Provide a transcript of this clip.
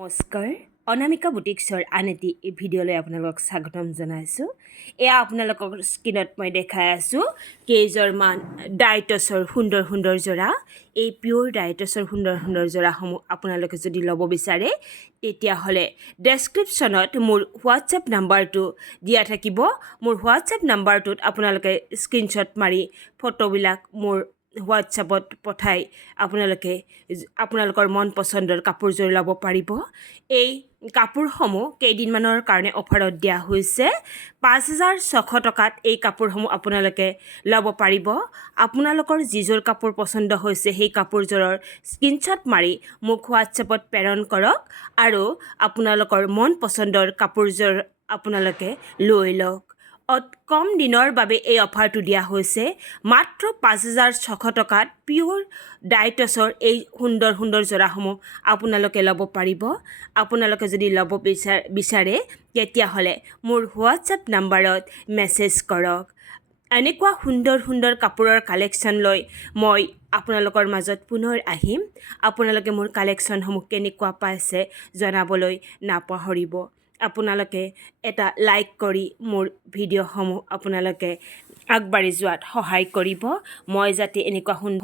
নমস্কাৰ অনামিকা বুটিক্সৰ আন এটি ভিডিঅ'লৈ আপোনালোকক স্বাগতম জনাইছোঁ। এয়া আপোনালোকক স্ক্ৰীনত মই দেখাই আছোঁ কেইযোৰমান ডাইটছৰ সুন্দৰ সুন্দৰ যোৰা। এই পিয়'ৰ ডাইটছৰ সুন্দৰ সুন্দৰ যোৰাসমূহ আপোনালোকে যদি ল'ব বিচাৰে তেতিয়াহ'লে ডেছক্ৰিপশ্যনত মোৰ হোৱাটছএপ নাম্বাৰটো দিয়া থাকিব। মোৰ হোৱাটছএপ নাম্বাৰটোত আপোনালোকে স্ক্ৰীনশ্বট মাৰি ফটোবিলাক মোৰ হোৱাটছএপত পঠাই আপোনালোকে আপোনালোকৰ মন পচন্দৰ কাপোৰযোৰ ল'ব পাৰিব। এই কাপোৰসমূহ কেইদিনমানৰ কাৰণে অফাৰত দিয়া হৈছে। 5,600 টকাত এই কাপোৰসমূহ আপোনালোকে ল'ব পাৰিব। আপোনালোকৰ যিযোৰ কাপোৰ পচন্দ হৈছে সেই কাপোৰযোৰৰ স্ক্ৰীনশ্বট মাৰি মোক হোৱাটছএপত প্ৰেৰণ কৰক আৰু আপোনালোকৰ মন পচন্দৰ কাপোৰযোৰ আপোনালোকে লৈ লওক। কম দিনৰ বাবে এই অফাৰটো দিয়া হৈছে। মাত্ৰ 5,600 টকাত পিয়'ৰ ডাইটছৰ এই সুন্দৰ সুন্দৰ যোৰাসমূহ আপোনালোকে ল'ব পাৰিব। আপোনালোকে যদি ল'ব বিচাৰে তেতিয়াহ'লে মোৰ হোৱাটছএপ নাম্বাৰত মেছেজ কৰক। এনেকুৱা সুন্দৰ সুন্দৰ কাপোৰৰ কালেকশ্যন লৈ মই আপোনালোকৰ মাজত পুনৰ আহিম। আপোনালোকে মোৰ কালেকশ্যনসমূহ কেনেকুৱা পাইছে জনাবলৈ নাপাহৰিব। আপোনালোকে এটা লাইক কৰি মোৰ ভিডিঅ'সমূহ আপোনালোকে আগবাঢ়ি যোৱাত সহায় কৰিব। মই যাতে এনেকুৱা সুন্দৰ